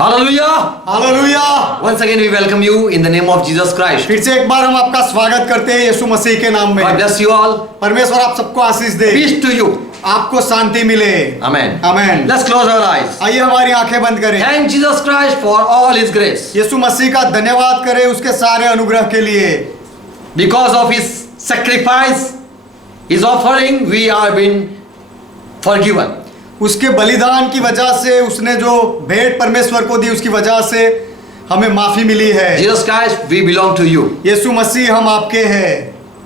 Hallelujah! Hallelujah. Once again, we welcome you in the name of Jesus Christ. फिर से एक बार हम आपका स्वागत करते हैं यीशु मसीह के नाम में। God bless you all. परमेश्वर आप सबको आशीष दे, Peace to you. आपको शांति मिले। Amen. Amen. Let's close our eyes. आइए हमारी आंखें बंद करें। Thank Jesus Christ for all His grace. यीशु मसीह का धन्यवाद करें उसके सारे अनुग्रह के लिए। Because of His sacrifice, His offering, we are been forgiven. उसके बलिदान की वजह से, उसने जो भेंट परमेश्वर को दी उसकी वजह से हमें माफी मिली है। Jesus Christ, we belong to you. यीशु मसीह हम आपके हैं।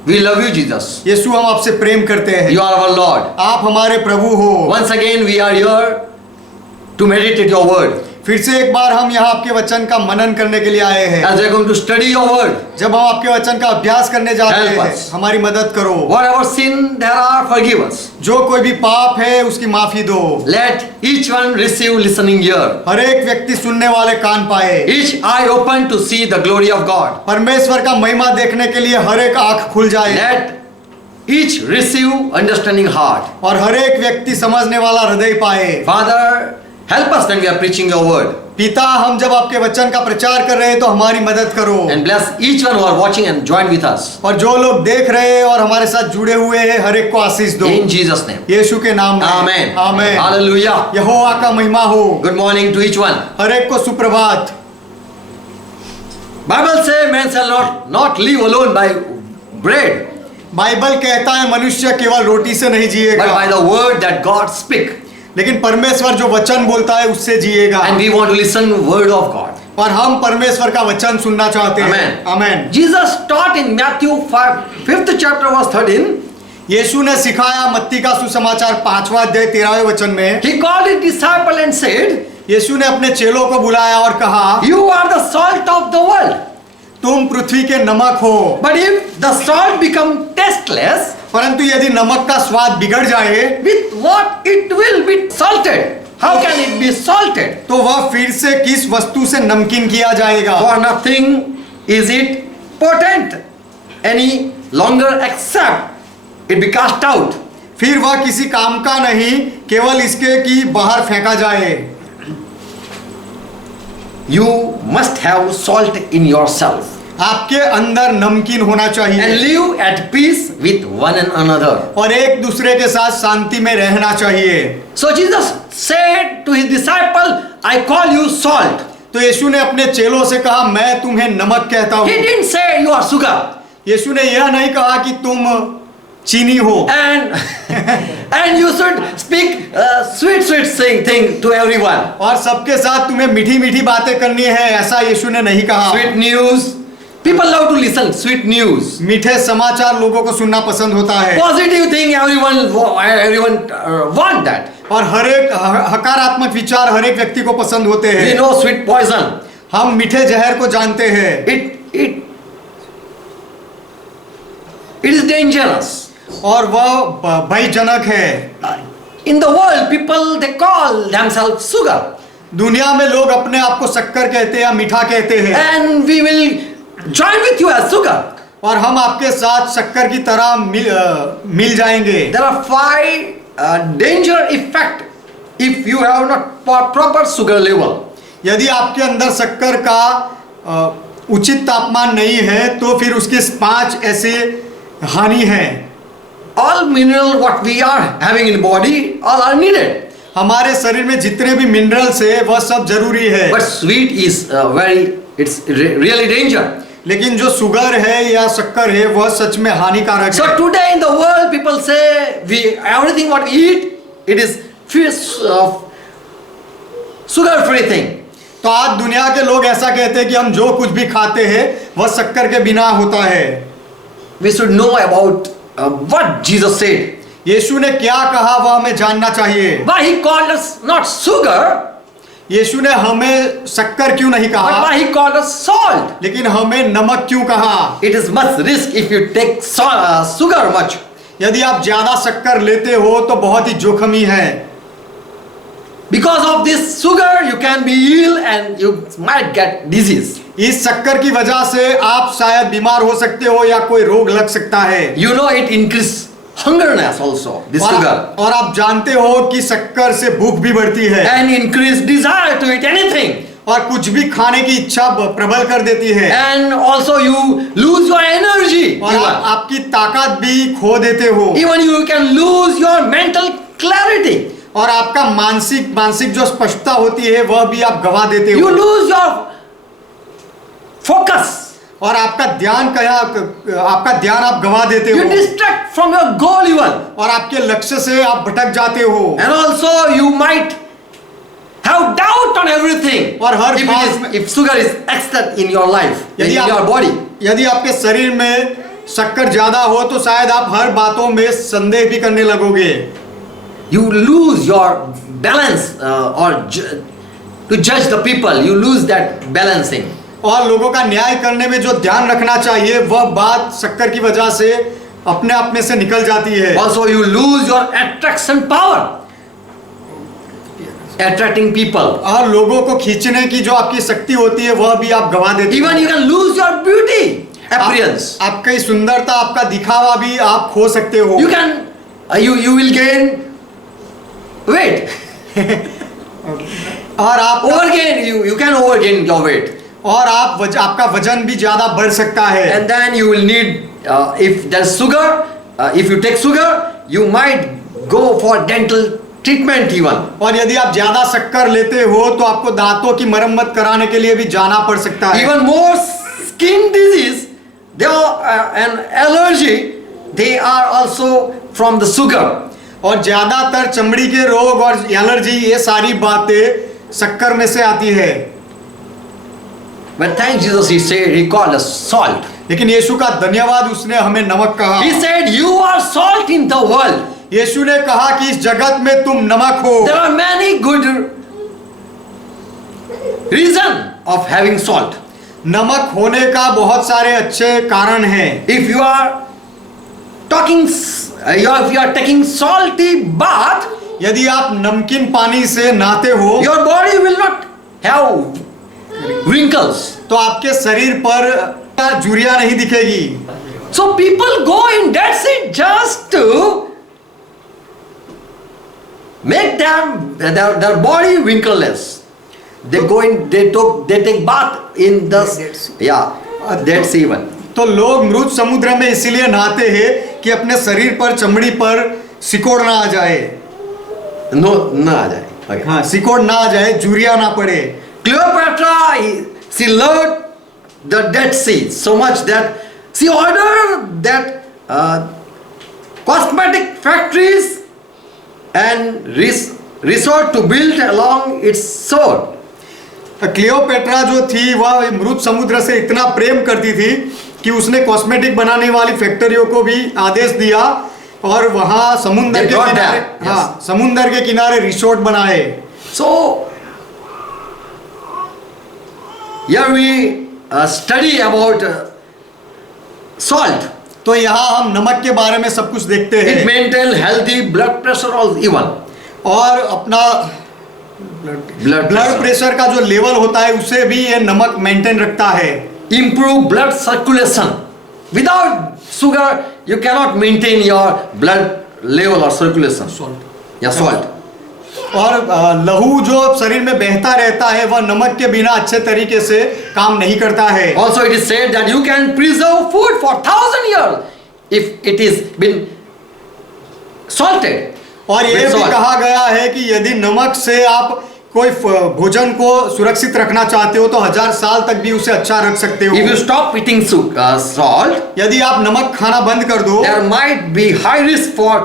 We love you, Jesus. यीशु हम आपसे प्रेम करते हैं। You are our Lord. आप हमारे प्रभु हो। Once again, we are here to meditate your word. फिर से एक बार हम यहाँ आपके वचन का मनन करने के लिए आए हैं। As we are going to study your word, जब हम आपके वचन का अभ्यास करने जा रहे Help हैं, us. हमारी मदद करो। whatever sin there are, forgive us. जो कोई भी पाप है उसकी माफी दो। Let each one receive listening ear. हर एक व्यक्ति सुनने वाले कान पाए। Each eye open to see the glory of God. परमेश्वर का महिमा देखने के लिए हर एक आंख खुल जाए। Let each receive understanding heart. और हर एक व्यक्ति समझने वाला हृदय पाए। Father, help us when we are preaching your word. पिता, हम जब आपके वचन का प्रचार कर रहे हैं तो हमारी मदद करो। And bless each one who are watching and join with us. और जो लोग देख रहे हैं और हमारे साथ जुड़े हुए हैं, हर एक को आशीष दो। In Jesus' name. यीशु के नाम में। Amen. आमेन। Hallelujah. यहोवा का महिमा हो। Good morning to each one. हर एक को सुप्रभात। Bible say man shall not live alone by bread, Bible कहता है मनुष्य केवल रोटी से नहीं but जिएगा, by the word that God speak. लेकिन परमेश्वर जो वचन बोलता है उससे जिएगा। And we want to listen word of God. और हम परमेश्वर का वचन सुनना चाहते हैं। Amen. Amen. Jesus taught in Matthew 5th chapter verse 13. यीशु ने सिखाया मत्ती का सुसमाचार 5वां अध्याय 13वें वचन में। He called his disciple and said, यीशु ने अपने चेलों को बुलाया और कहा, "You are the salt of the world. तुम पृथ्वी के नमक हो, But if the salt become tasteless, परंतु यदि नमक का स्वाद बिगड़ जाए with what it will be salted? How can it be salted? तो वह फिर से किस वस्तु से नमकीन किया जाएगा? For nothing is it potent any longer except it be cast out." फिर वह किसी काम का नहीं, केवल इसके कि बाहर फेंका जाए। You must have salt in yourself आपके अंदर नमकीन होना and चाहिए live at peace with one another. और एक दूसरे के साथ शांति में रहना चाहिए। So Jesus said to his disciple, "I call you salt." तो यीशु ने अपने चेलों से कहा, मैं तुम्हें नमक कहता He हूँ। didn't say you are sugar. यीशु ने यह नहीं कहा कि तुम चीनी हो And you should speak sweet thing to everyone. और सबके साथ तुम्हें मीठी मीठी बातें करनी है, ऐसा यीशु ने नहीं कहा। Sweet news. People love to listen sweet news. मीठे समाचार लोगों को सुनना पसंद होता है Positive thing everyone want that. और हर एक हकारात्मक विचार हर एक व्यक्ति को पसंद होते We हैं। know sweet poison. हम मीठे जहर को जानते हैं। It is dangerous. और वह भयजनक है। In the world, people they call themselves sugar, दुनिया में लोग अपने आप को शक्कर कहते हैं या मीठा कहते हैं, and we will join with you as sugar. और हम आपके साथ शक्कर की तरह मिल जाएंगे। There are 5 danger effect if you have not proper sugar level. यदि आपके अंदर शक्कर का उचित तापमान नहीं है तो फिर उसके 5 ऐसे हानि है। All mineral what we are having in body all are needed. हमारे शरीर में जितने भी मिनरल्स है वह सब जरूरी है। But sweet is it's really danger. लेकिन जो शुगर है या शक्कर है वह सच में हानिकारक So है। today in the world people say everything what we eat it is sugar free thing. तो आज दुनिया के लोग ऐसा कहते हैं कि हम जो कुछ भी खाते हैं वह शक्कर के बिना होता है। We should know about what Jesus said. यीशु ने क्या कहा वह हमें जानना चाहिए। Why he called us not sugar, यीशु ने हमें शक्कर क्यों नहीं but कहा, why he called us salt. लेकिन हमें नमक क्यों कहा। It is much risk if you take sugar much. यदि आप ज्यादा शक्कर लेते हो तो बहुत ही जोखमी है। Because of this sugar you can be ill and you might get disease. इस शक्कर की वजह से आप शायद बीमार हो सकते हो या कोई रोग लग सकता है। You know it increase hungerness also, this sugar. और आप जानते हो कि शक्कर से भूख भी बढ़ती है And increase desire to eat anything. और कुछ भी खाने की इच्छा प्रबल कर देती है, and also you lose your energy. और आप आपकी ताकत भी खो देते हो, Even you can lose your mental clarity. और आपका मानसिक जो स्पष्टता होती है वह भी आप गवा देते You हो, lose your focus. और आपका ध्यान आप गवा देते You हो, distract from your goal even. और आपके लक्ष्य से आप भटक जाते हो, And also you might have doubt on everything. और हर If बात it में- is, if sugar is excess in your life, in यदि your body. यदि आपके शरीर में शक्कर ज्यादा हो तो शायद आप हर बातों में संदेह भी करने लगोगे, You lose your balance to judge the people. You lose that balancing. और लोगों का न्याय करने में जो ध्यान रखना चाहिए वह बात शक्कर की वजह से अपने आप में से निकल जाती है, Also you lose your attraction power. Attracting people. और लोगों को खींचने की जो आपकी शक्ति होती है वह भी आप गवा देते Even हो, you can lose your beauty, appearance. आपकी सुंदरता, आपका दिखावा भी आप खो सकते हो, You can, you will gain weight. और आप Overgain, you can overgain your weight. और आपका वजन भी ज्यादा बढ़ सकता है, And then you will need, if there's sugar, if you take sugar, you might go for dental treatment even. और यदि आप ज्यादा शक्कर लेते हो तो आपको दांतों की मरम्मत कराने के लिए भी जाना पड़ सकता है, Even more skin disease, they are an allergy, they are also from the sugar. और ज्यादातर चमड़ी के रोग और एलर्जी ये सारी बातें शक्कर में से आती है, But thank Jesus, he said, he called us salt. लेकिन यीशु का धन्यवाद, उसने हमें नमक कहा, He said, you are salt in the world. यीशु ने कहा कि इस जगत में तुम नमक हो, There are many good reason of having salt. नमक होने का बहुत सारे अच्छे कारण हैं, If you are talking, if you are taking salty bath, यदि आप नमकीन पानी से नहाते हो your body will not have wrinkles. तो आपके शरीर पर झुर्रियां नहीं दिखेगी, So people go in Dead Sea just to make their body wrinkleless. They go in, they take bath in the Dead Sea even. तो लोग मृत समुद्र में इसीलिए नहाते हैं कि अपने शरीर पर, चमड़ी पर सिकोड़ ना आ जाए, No, ना आ जाए. Okay. हाँ, सिकोड़ ना आ जाए, झुर्रियां ना पड़े। Cleopatra, she loved the Dead Sea so much that she ordered that cosmetic factories and resort to build along its shore. Cleopatra जो थी वह मृत समुद्र से इतना प्रेम करती थी कि उसने कॉस्मेटिक बनाने वाली फैक्ट्रियों को भी आदेश दिया और वहां समुद्र के किनारे, हाँ, समुद्र के किनारे रिसोर्ट बनाए। So here we study about salt. तो यहाँ हम नमक के बारे में सब कुछ देखते It हैं, maintain healthy blood pressure also even. और अपना ब्लड प्रेशर का जो लेवल होता है उसे भी ये नमक मेंटेन रखता है। Improve blood circulation. Without sugar, you cannot maintain your blood level or circulation. Salt. Yeah, salt. और लहू जो शरीर में बहता रहता है वह नमक के बिना अच्छे तरीके से काम नहीं करता है। Also, it is said that you can preserve food for 1,000 years if it is been salted. और ये भी कहा गया है कि यदि नमक से आप कोई भोजन को सुरक्षित रखना चाहते हो तो 1000 साल तक भी उसे अच्छा रख सकते हो। If you stop eating salt, यदि आप नमक खाना बंद कर दो there might be high risk for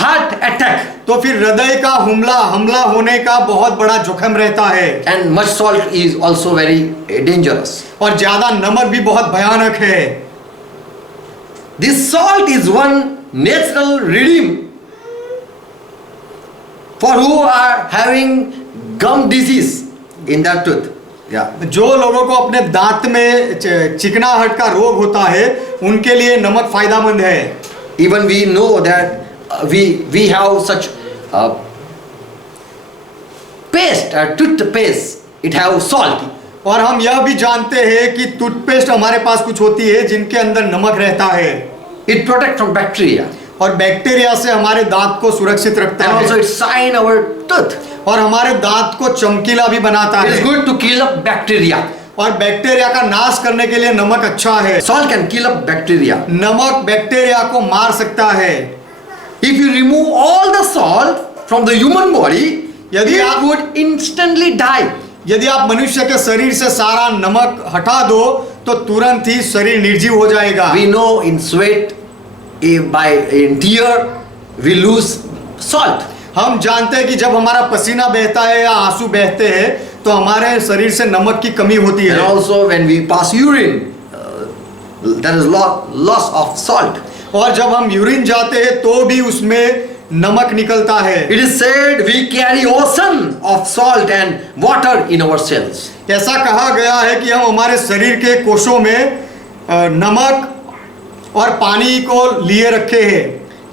heart attack. तो फिर हृदय का हमला होने का बहुत बड़ा जोखिम रहता है। And much salt is also very dangerous. और ज्यादा नमक भी बहुत भयानक है। This salt is one natural redeem for who are having gum disease in their tooth. Yeah. जो लोगों को अपने दांत में चिकनाहट का रोग होता है उनके लिए नमक फायदेमंद है। Even we know that we have such paste, toothpaste, it have salt. और हम यह भी जानते हैं कि टूथपेस्ट हमारे पास कुछ होती है जिनके अंदर नमक रहता है। It protect from bacteria. और बैक्टीरिया से हमारे दांत को सुरक्षित रखता And also है it shine our tooth. और हमारे दांत को चमकीला भी बनाता It is है good to kill up bacteria. और बैक्टीरिया का नाश करने के लिए नमक अच्छा है। Salt can kill up bacteria. नमक बैक्टीरिया को मार सकता है। If you remove all the salt from the human body, यदि it आप- would instantly die. यदि आप मनुष्य के शरीर से सारा नमक हटा दो तो तुरंत ही शरीर निर्जीव हो जाएगा। We know in sweat, in tear, we lose salt. हम जानते हैं कि जब हमारा पसीना बहता है या आंसू बहते हैं तो हमारे शरीर से नमक की कमी होती And है also when we pass urine, there is loss of salt. और जब हम यूरिन जाते हैं तो भी उसमें नमक निकलता है। It is said we carry ocean of salt and water in our cells. ऐसा कहा गया है कि हम हमारे शरीर के कोशों में नमक और पानी को लिए रखे हैं।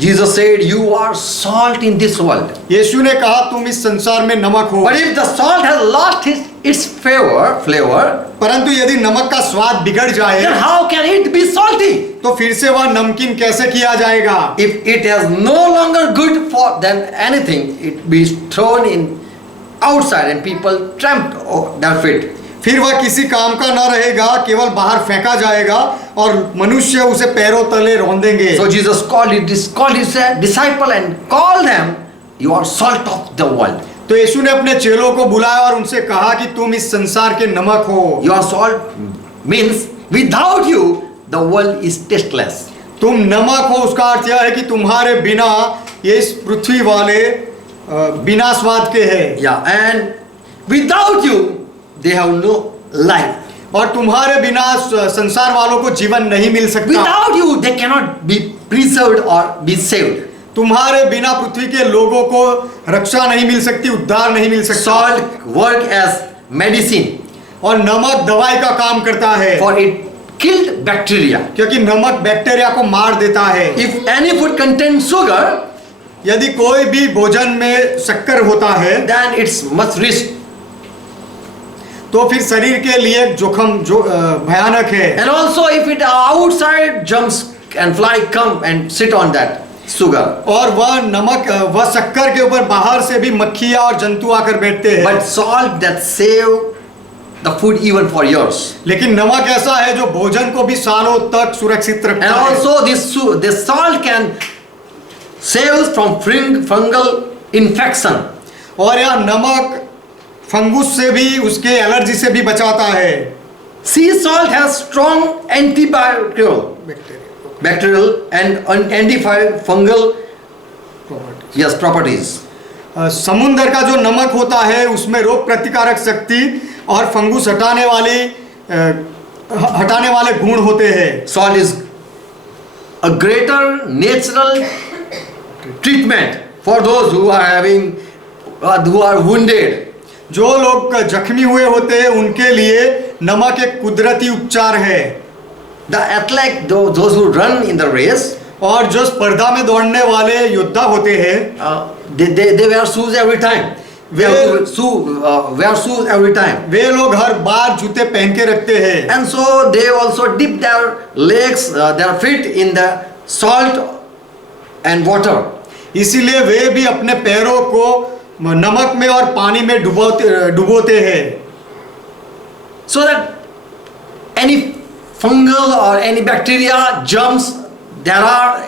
Jesus said, "You are salt in this world." यीशु ने कहा तुम इस संसार में नमक हो। But if the salt has lost its flavor, परंतु यदि नमक का स्वाद बिगड़ then जाए how can it be salty? तो फिर से वह नमकीन कैसे किया जाएगा? If it is no longer good for than anything, it be thrown in outside and people tramp their feet. फिर वह किसी काम का न रहेगा, केवल बाहर फेंका जाएगा और मनुष्य उसे पैरों तले रौंदेंगे। So Jesus called his disciple and called them, "You are salt of the world." तो यीशु ने अपने चेलों को बुलाया और उनसे कहा कि तुम इस संसार के नमक हो। Your salt means without you the world is tasteless. तुम नमक हो उसका अर्थ यह है कि तुम्हारे बिना ये इस पृथ्वी वाले बिना स्वाद के हैं। Yeah, and without you they have no life. और तुम्हारे बिना संसार वालों को जीवन नहीं मिल सकता। Without you they cannot be preserved or be saved. तुम्हारे बिना पृथ्वी के लोगों को रक्षा नहीं मिल सकती, उद्धार नहीं मिल सकता। Salt work as medicine, और नमक दवाई का काम करता है for it killed bacteria. क्योंकि नमक बैक्टीरिया को मार देता है। If any food contains sugar, यदि कोई भी भोजन में शक्कर होता है then it's much risk. तो फिर शरीर के लिए जोखिम जो भयानक है। And also if it outside germs and fly come and sit on that sugar. और वह नमक वह शक्कर के ऊपर बाहर से भी मक्खियाँ और जंतु आकर बैठते हैं। But salt that save the food even for years. लेकिन नमक ऐसा है जो भोजन को भी सालों तक सुरक्षित रखता And है। also this salt can save from fungal infection. और यह नमक फंगस से भी, उसके एलर्जी से भी बचाता है। Sea salt has strong antibacterial and antifungal properties. समुद्र का जो नमक होता है उसमें रोग प्रतिकारक शक्ति और फंगस हटाने वाले गुण होते हैं। Salt is a greater natural treatment for those who are wounded. जो लोग जख्मी हुए होते हैं उनके लिए नमक एक कुदरती उपचार है। The athlete, those who run in the race, और जो स्पर्धा में दौड़ने वाले योद्धा होते हैं they wear shoes every time. They have to wear shoes every time. वे लोग हर बार जूते पहन के रखते हैं। And so they also dip their legs, their feet in the salt and water. इसीलिए वे भी अपने पैरों को नमक में और पानी में डुबोते हैं। So that any fungal or any bacteria, germs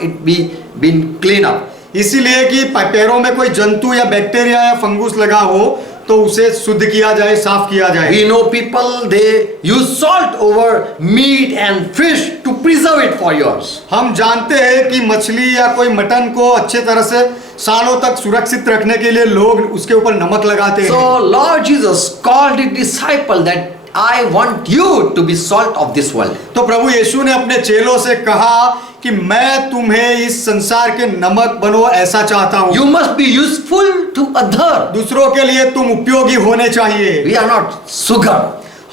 it be been cleaned up. इसीलिए कि पैरों में कोई जंतु या बैक्टीरिया या फंगस लगा हो तो उसे शुद्ध किया जाए, साफ किया जाए। We know people they use salt over meat and fish to preserve it for years. हम जानते हैं कि मछली या कोई मटन को अच्छे तरह से सालों तक सुरक्षित रखने के लिए लोग उसके ऊपर नमक लगाते हैं। So Lord Jesus called his disciple that I want you to be salt of this world. तो प्रभु यीशु ने अपने चेलों से कहा कि मैं तुम्हें इस संसार के नमक बनो, ऐसा चाहता हूँ। You must be useful to others. दूसरों के लिए तुम उपयोगी होने चाहिए। We are not sugar,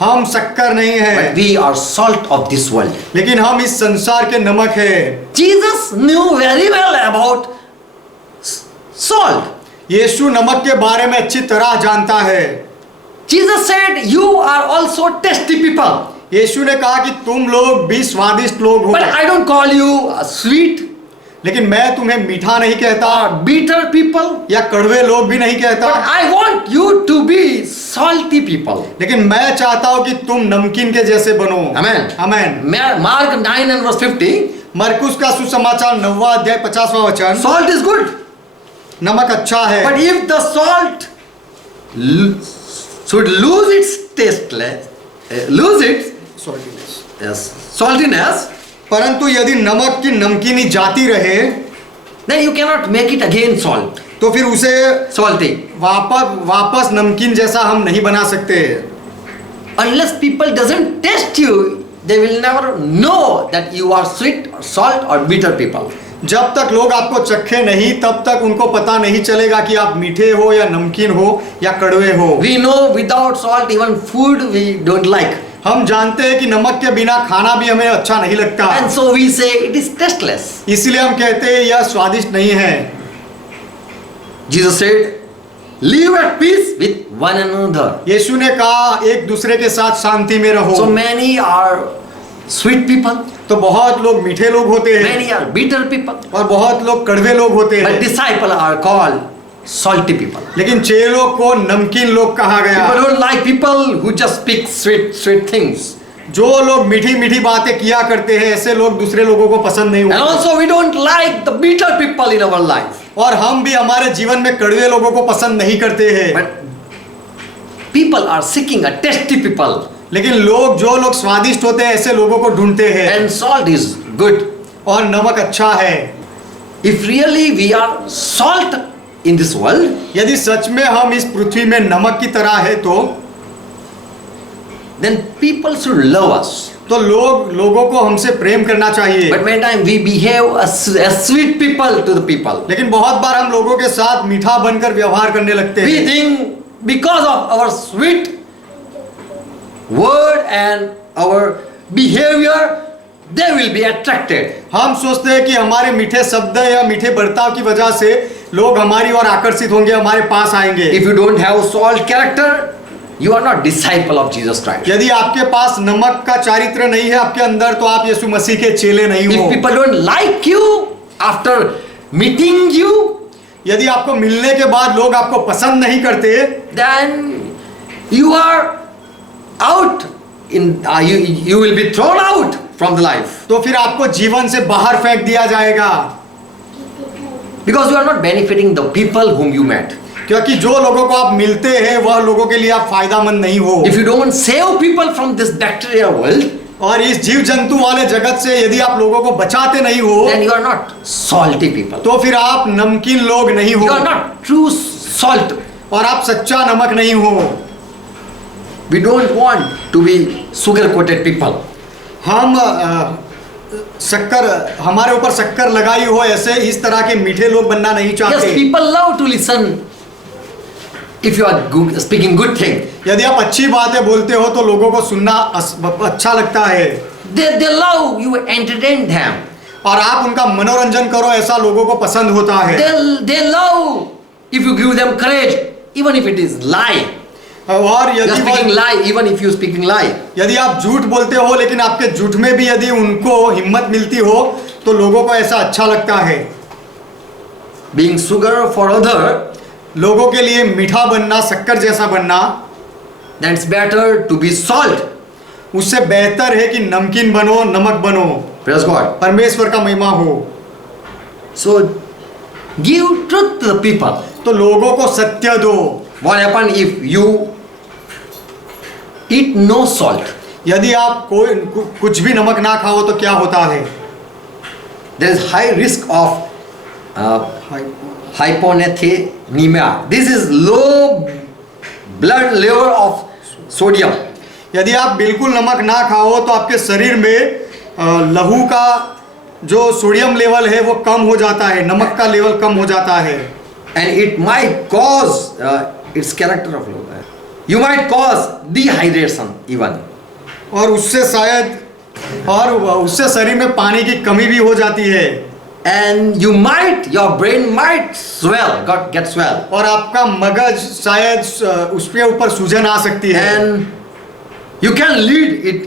हम शक्कर नहीं but है, we are salt of this world. लेकिन हम इस संसार के नमक है। Jesus knew very well about salt. यीशु नमक के बारे में अच्छी तरह जानता है। Jesus said, "You are also tasty people." यीशु ने कहा कि तुम लोग भी स्वादिष्ट लोग हो। But I don't call you sweet. लेकिन मैं तुम्हें मीठा नहीं कहता or bitter people, या कड़वे लोग भी नहीं कहता, but I want you to be salty people. लेकिन मैं चाहता हूं कि तुम नमकीन के जैसे बनो। Amen. Amen. Mark 9 and verse 50. मरकुस का सुसमाचार 9वां अध्याय 50वां वचन, Salt is good, नमक अच्छा है, but if the salt should lose its tasteless, lose its saltiness, परंतु यदि नमक की नमकीनी जाती रहे then you cannot make it again salt, तो फिर उसे salty. वापस नमकीन जैसा हम नहीं बना सकते। Unless people doesn't taste you, they will never know that you are sweet, or salt or bitter people. जब तक लोग आपको चखे नहीं तब तक उनको पता नहीं चलेगा कि आप मीठे हो या नमकीन हो या कड़वे हो। We know without salt even food we don't like. हम जानते हैं कि नमक के बिना खाना भी हमें अच्छा नहीं लगता, And so we say it is tasteless. इसलिए हम कहते हैं यह स्वादिष्ट नहीं है। Jesus said, live at peace with one another. यीशु ने कहा एक दूसरे के साथ शांति में रहो। So many are sweet people, तो बहुत लोग मीठे लोग होते हैं many are bitter people, और बहुत लोग कड़वे लोग होते but हैं, disciples are called salty people. लेकिन चेलों को नमकीन लोग कहा गया। People don't like people who just speak sweet things. जो लोग मीठी मीठी बातें किया करते हैं ऐसे लोग दूसरे लोगों को पसंद नहीं And होते, also we don't like the bitter people in our life. और हम भी हमारे जीवन में कड़वे लोगों को पसंद नहीं करते हैं। But people are seeking a tasty people. लेकिन जो लोग स्वादिष्ट होते हैं ऐसे लोगों को ढूंढते हैं, And salt is good. और नमक अच्छा है। If really we are salt in this world, यदि सच में हम इस पृथ्वी में नमक की तरह है then people should love us. तो लोगों को हमसे प्रेम करना चाहिए। But many times we behave as sweet people to the people. लेकिन बहुत बार हम लोगों के साथ मीठा बनकर व्यवहार करने लगते We हैं। think because of our sweet word and our behavior, they will be attracted. हम सोचते हैं कि हमारे मीठे शब्द या मीठे बर्ताव की वजह से लोग हमारी ओर आकर्षित होंगे, हमारे पास आएंगे। If you don't have salt character, you are not disciple of Jesus Christ. यदि आपके पास नमक का चारित्र नहीं है आपके अंदर तो आप यीशु मसीह के चेले नहीं हो। If people don't like you after meeting you, यदि आपको मिलने के बाद लोग आपको पसंद नहीं करते, then you are out in you will be thrown out from the life, तो फिर आपको जीवन से बाहर फेंक दिया जाएगा, because you are not benefiting the people whom you met. क्योंकि जो लोगों को आप मिलते हैं वह लोगों के लिए आप फायदामंद नहीं हो। If you don't save people from this bacteria world, और इस जीव जंतु वाले जगत से यदि आप लोगों को बचाते नहीं हो then you are not salty people. तो फिर आप नमकीन लोग नहीं You हो, are not true salt. और आप सच्चा नमक नहीं हो। We don't want to be sugar coated people. हम शक्कर हमारे ऊपर शक्कर लगाई हो ऐसे इस तरह के मीठे लोग बनना नहीं Yes, चाहते। people love to listen if you are good, speaking good thing. यदि आप अच्छी बातें बोलते हो तो लोगों को सुनना अच्छा लगता है, They love you entertain them. और आप उनका मनोरंजन करो ऐसा लोगों को पसंद होता है। They love if you give them courage, even if it is lie. और You are speaking lie, even if you are speaking lie. यदि आप झूठ बोलते हो लेकिन आपके झूठ में भी यदि उनको हिम्मत मिलती हो तो लोगों को ऐसा अच्छा लगता है। Being sugar for other, लोगों के लिए मीठा बनना, शक्कर जैसा बनना, that's better to be salt. उससे बेहतर है कि नमकीन बनो, नमक बनो। Praise God. परमेश्वर का महिमा हो। So give truth to the people. तो लोगों को सत्य दो। What happen if you eat no salt? यदि आप कुछ भी नमक ना खाओ तो क्या होता है? There is high risk of hyponatremia. This is low blood level of sodium. यदि आप बिल्कुल नमक ना खाओ तो आपके शरीर में लहू का जो सोडियम लेवल है वो कम हो जाता है, नमक का लेवल कम हो जाता है। And it might cause its character of low. You might cause dehydration even. और उससे शरीर में पानी की कमी भी हो जाती है। And your brain might swell, get swell. और आपका मगज शायद उसके ऊपर सूजन आ सकती है। And you can lead it,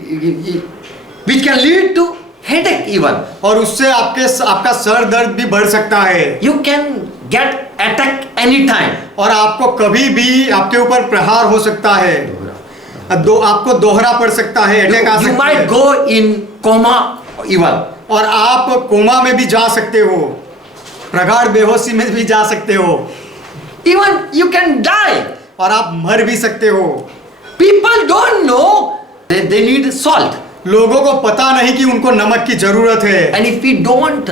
which can lead to headache even. और उससे आपका सर दर्द भी बढ़ सकता है, You can get attack anytime. और आपको कभी भी आपके ऊपर प्रहार हो सकता है, आपको दोहरा पड़ सकता है, अटैक आ You सकता might है, go in coma even. और आप कोमा में भी जा सकते हो, प्रगाढ़ बेहोशी में भी जा सकते हो, Even you can die. और आप मर भी सकते हो। People don't know they need salt. लोगों को पता नहीं कि उनको नमक की जरूरत है, And if we don't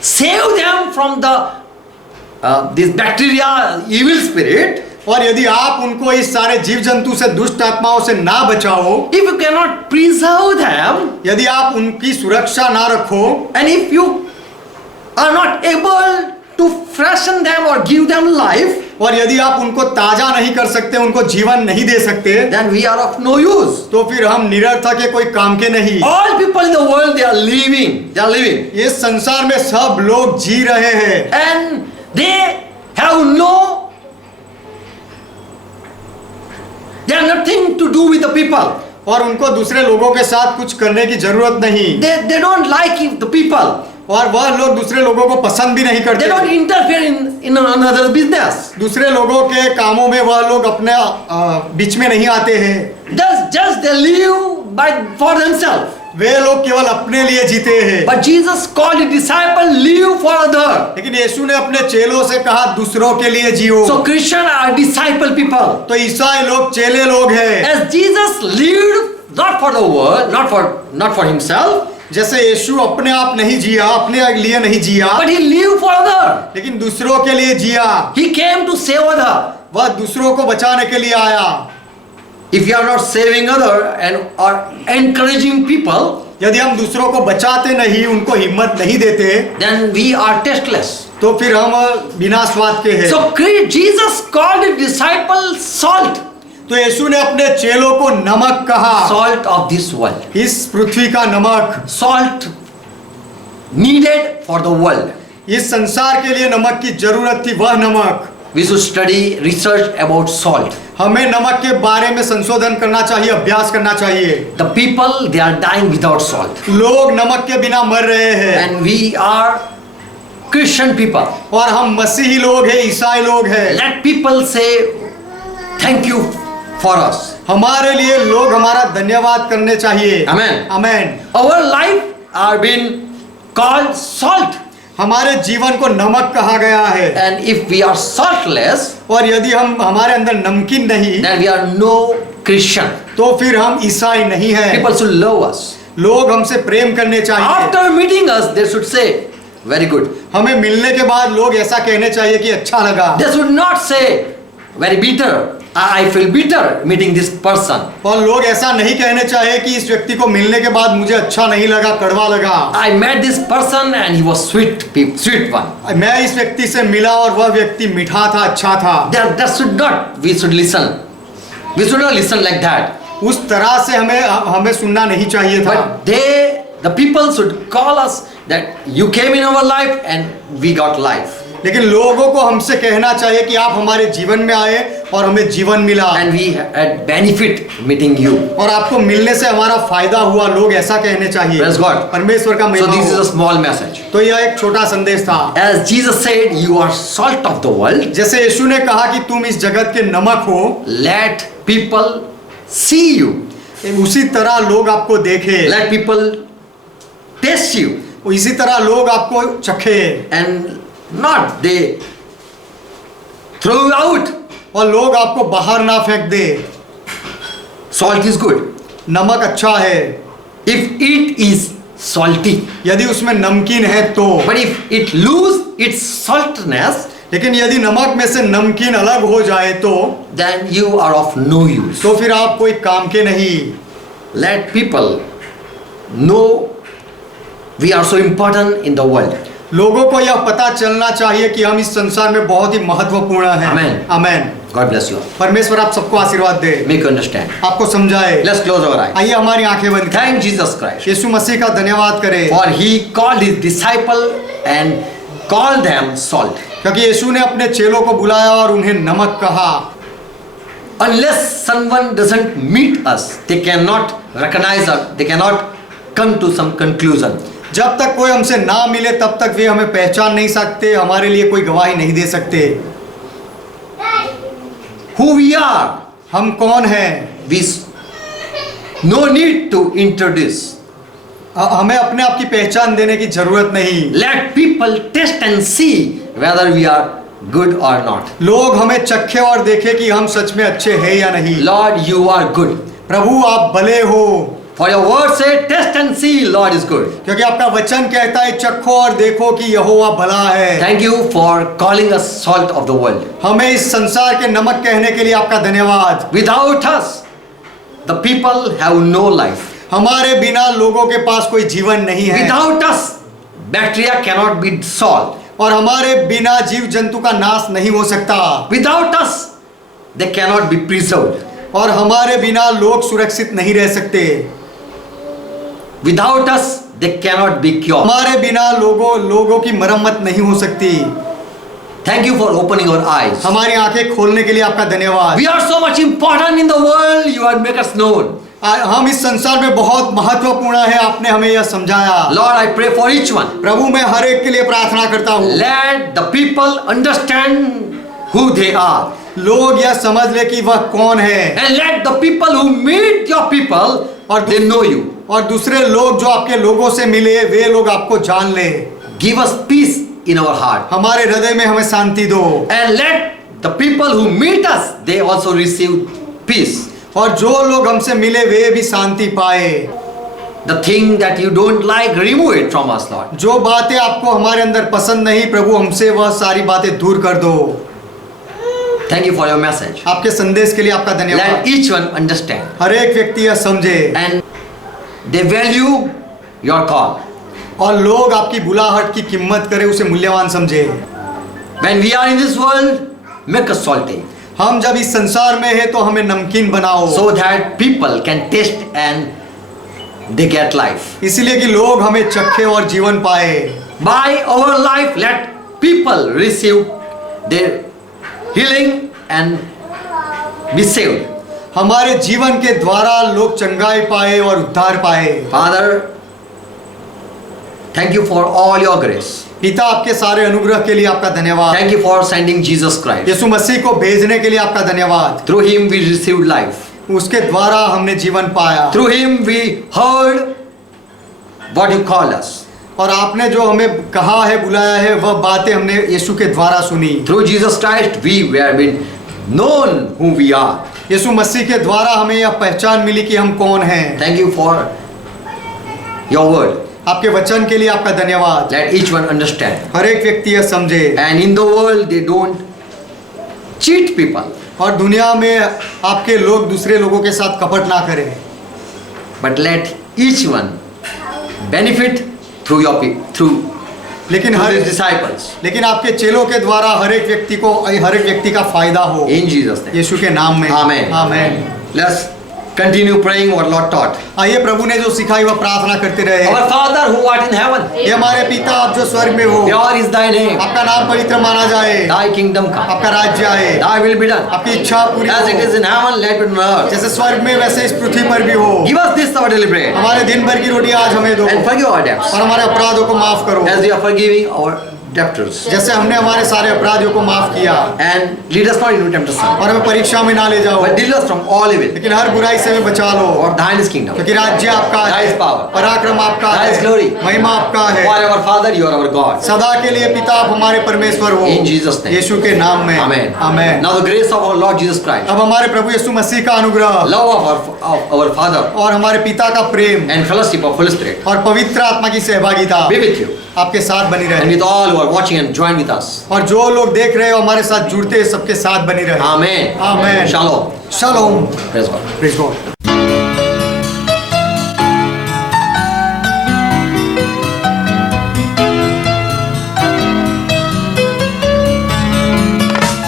save them from this bacteria, evil spirit, और यदि आप उनको इस सारे जीव जंतु से, दुष्ट आत्माओं से ना बचाओ, if you cannot preserve them, यदि आप उनकी सुरक्षा ना रखो, and if you are not able to freshen them or give them life, और यदि आप उनको ताजा नहीं कर सकते, उनको जीवन नहीं दे सकते, then we are of no use. तो फिर हम निरर्थक है, कोई काम के नहीं। All people in the world, they are living, ये संसार में सब लोग जी रहे हैं, and they have nothing to do with the people. और उनको दूसरे लोगों के साथ कुछ करने की जरूरत नहीं, They don't like the people. और वह लोग दूसरे लोगों को पसंद भी नहीं They करते, don't interfere in another business. दूसरे लोगों के कामों में वह लोग अपने बीच में नहीं आते हैं, Just they live for themselves. वे लोग केवल अपने लिए जीते हैं। But Jesus called the disciple live for other. लेकिन यीशु ने अपने चेलों से कहा दूसरों के लिए जियो। So Christian are disciple people. तो ईसाई लोग चेले लोग हैं। As Jesus lived not for the world, not for himself, जैसे यीशु अपने आप नहीं जिया, अपने लिए नहीं जिया, but he lived for other. लेकिन दूसरों के लिए जिया। He came to save other. वह दूसरों को बचाने के लिए आया। If you are not saving other and are encouraging people, यदि हम दूसरों को बचाते नहीं, उनको हिम्मत नहीं देते, then we are tasteless. तो फिर हम बिना स्वाद के हैं। So Jesus called the disciple salt. तो यीशु ने अपने चेलों को नमक कहा, Salt of this world. इस पृथ्वी का नमक, Salt needed for the world. इस संसार के लिए नमक की जरूरत थी, वह नमक। We should study, research about salt. हमें नमक के बारे में संशोधन करना चाहिए, अभ्यास करना चाहिए। The people, they are dying without salt. लोग नमक के बिना मर रहे हैं, And we are Christian people. और हम मसीही लोग हैं, ईसाई लोग हैं। Let people say thank you for us. हमारे लिए लोग हमारा धन्यवाद करने चाहिए। Amen. Amen. Our life are being called salt. हमारे जीवन को नमक कहा गया है, And if we are saltless, और यदि हम हमारे अंदर नमकीन नहीं, then we are no Christian. तो फिर हम ईसाई नहीं हैं। People should love us. लोग हमसे प्रेम करने चाहिए। After meeting us, they should say, very good. हमें मिलने के बाद लोग ऐसा कहने चाहिए कि अच्छा लगा। They should not say, very bitter. I feel bitter meeting this person. और लोग ऐसा नहीं कहने चाहिए कि इस व्यक्ति को मिलने के बाद मुझे अच्छा नहीं लगा, कड़वा लगा। I met this person and he was sweet one. मैं इस व्यक्ति से मिला और वह व्यक्ति मीठा था, अच्छा था। That should not. We should listen. We should not listen like that. उस तरह से हमें सुनना नहीं चाहिए था। But the people should call us that you came in our life and we got life. लेकिन लोगों को हमसे कहना चाहिए कि आप हमारे जीवन में आए और हमें जीवन मिला, And we had benefit meeting you. और आपको मिलने से हमारा फायदा हुआ, लोग ऐसा कहने चाहिए। Praise God. परमेश्वर का So महिमा this is हो। a small message. तो यह एक छोटा संदेश था। As Jesus said, you are salt of the world. जैसे यीशु ने कहा कि तुम इस जगत के नमक हो, Let people see you. उसी तरह लोग आपको देखे, Let people taste you. इसी तरह लोग आपको चखे, And not they throw you out. और लोग आपको बाहर ना फेंक दे। Salt is good. नमक अच्छा है If it is salty. यदि उसमें नमकीन है तो, But if it lose its saltness, लेकिन यदि नमक में से नमकीन अलग हो जाए तो then you are of no use. तो फिर आप कोई काम के नहीं। Let people know we are so important in the world. लोगों को यह पता चलना चाहिए कि हम इस संसार में बहुत ही महत्वपूर्ण हैं। Amen. Amen. God bless you. परमेश्वर आप सबको आशीर्वाद दे, Make you understand. आपको समझाए। Let's close our eyes. आइए हमारी आंखें बंद करें। Thank Jesus Christ. यीशु मसीह का धन्यवाद करें, For he called his disciple and called them salt. क्योंकि यीशु ने अपने चेलों को बुलाया और उन्हें नमक कहा। Unless someone doesn't meet us, they cannot recognize us, they cannot come to some conclusion. जब तक कोई हमसे ना मिले तब तक वे हमें पहचान नहीं सकते, हमारे लिए कोई गवाही नहीं दे सकते। Who we are, हम कौन हैं? we no need to introduce. हमें अपने आप की पहचान देने की जरूरत नहीं। Let people test and see whether we are good or not. लोग हमें चखे और देखे कि हम सच में अच्छे हैं या नहीं। Lord, you are good. प्रभु आप भले हो, For your word say, test and see, Lord is good. क्योंकि आपका वचन कहता है चखो और देखो कि यहोवा भला है। Thank you for calling us salt of the world. हमें इस संसार के नमक कहने के लिए आपका धन्यवाद। Without us, the people have no life. हमारे बिना लोगों के पास कोई जीवन नहीं है। Without us, bacteria cannot be solved. और हमारे बिना जीव जंतु का नाश नहीं हो सकता। Without us, they cannot be preserved. और हमारे बिना लोग सुरक्षित नहीं रह सकते। Without us, they cannot be cured. हमारे बिना लोगों की मरम्मत नहीं हो सकती। Thank you for opening our eyes. हमारी आंखें खोलने के लिए आपका धन्यवाद। We are so much important in the world, you have made us known. हम इस संसार में बहुत महत्वपूर्ण है, आपने हमें यह समझाया। Lord, I pray for each one. प्रभु मैं हर एक के लिए प्रार्थना करता हूँ। Let the people understand who they are. लोग यह समझ ले कि वह कौन है। And let the people who meet your people, or they know you. और दूसरे लोग जो आपके लोगों से मिले वे लोग आपको जान ले। Give us peace in our heart. हमारे हृदय में हमें शांति दो। And let the people who meet us, they also receive peace. और जो लोग हमसे मिले वे भी शांति पाए। The thing that you don't like, remove it from us, Lord. जो बातें आपको हमारे अंदर पसंद नहीं प्रभु हमसे वह सारी बातें दूर कर दो। Thank you for your message. आपके संदेश के लिए आपका धन्यवाद। Let each one understand. हर एक व्यक्ति यह समझे And they value your call. और लोग आपकी बुलाहट की कीमत करें, उसे मूल्यवान समझे। When we are in this world, make us salty. हम जब इस संसार में है तो हमें नमकीन बनाओ, So that people can taste and they get life. इसलिए कि लोग हमें चखे और जीवन पाए। By our life, let people receive their healing and be saved. हमारे जीवन के द्वारा लोग चंगाई पाए और उद्धार पाए। Father, thank you for all your grace. पिता आपके सारे अनुग्रह के लिए आपका धन्यवाद। Thank you for sending Jesus Christ. यीशु मसीह को भेजने के लिए आपका धन्यवाद। Through him we received life. उसके द्वारा हमने जीवन पाया। Through him we heard what you called us. और आपने जो हमें कहा है बुलाया है वह बातें हमने यीशु के द्वारा सुनी। Through Jesus Christ we were been known who we are. यीशु मसीह के द्वारा हमें यह पहचान मिली कि हम कौन हैं। Thank you for your word. आपके वचन के लिए आपका धन्यवाद। Let each one understand. हर एक व्यक्ति यह समझे। And in the world they don't cheat people. और दुनिया में आपके लोग दूसरे लोगों के साथ कपट ना करें। But let each one benefit through your through लेकिन through हर his disciples. लेकिन आपके चेलों के द्वारा हर एक व्यक्ति का फायदा हो। In Jesus' name. यीशु के नाम में Amen. Amen. Let's continue praying what Lord taught. आइए प्रभु ने जो सिखाई वह प्रार्थना करते रहे। Our Father who art in heaven, ये हमारे पिता आप जो स्वर्ग में हो, pure is thy name. आपका नाम पवित्र माना जाए, Thy kingdom come. आपका राज्य आए, Thy will be done. आपकी इच्छा पूरी As it हो, is in heaven, let it be on earth. जैसे स्वर्ग में वैसे इस पृथ्वी पर भी हो। Give us this our daily bread. हमारे दिन भर की रोटी आज हमें दो And forgive our debts. और हमारे अपराधों को माफ करो, As we are forgiving our debtors. जैसे हमने हमारे सारे अपराधियों को माफ किया। And lead us not into temptation, और हमें परीक्षा में ना ले जाओ, but deliver us from all evil. लेकिन हर बुराई से हमें बचा लो। For thine is kingdom, क्योंकि राज्य आपका Thy है, is power, पराक्रम आपका Thy is है, glory. महिमा आपका है। forever Father, you are our God. सदा के लिए पिता आप हमारे परमेश्वर हो। In Jesus' name. यीशु के नाम में Amen. Amen. Now the grace of our Lord Jesus Christ, अब हमारे प्रभु यीशु मसीह का अनुग्रह love of our Father, और हमारे पिता का प्रेम and fellowship of Holy Spirit और पवित्र आत्मा की सहभागिता be with you आपके साथ बनी and रहे। with all who are watching and join with us. और जो लोग देख रहे हो हमारे साथ जुड़ते हैं सबके साथ बनी रहे। Amen. आमेन। Shalom. Shalom. Praise God. Praise God.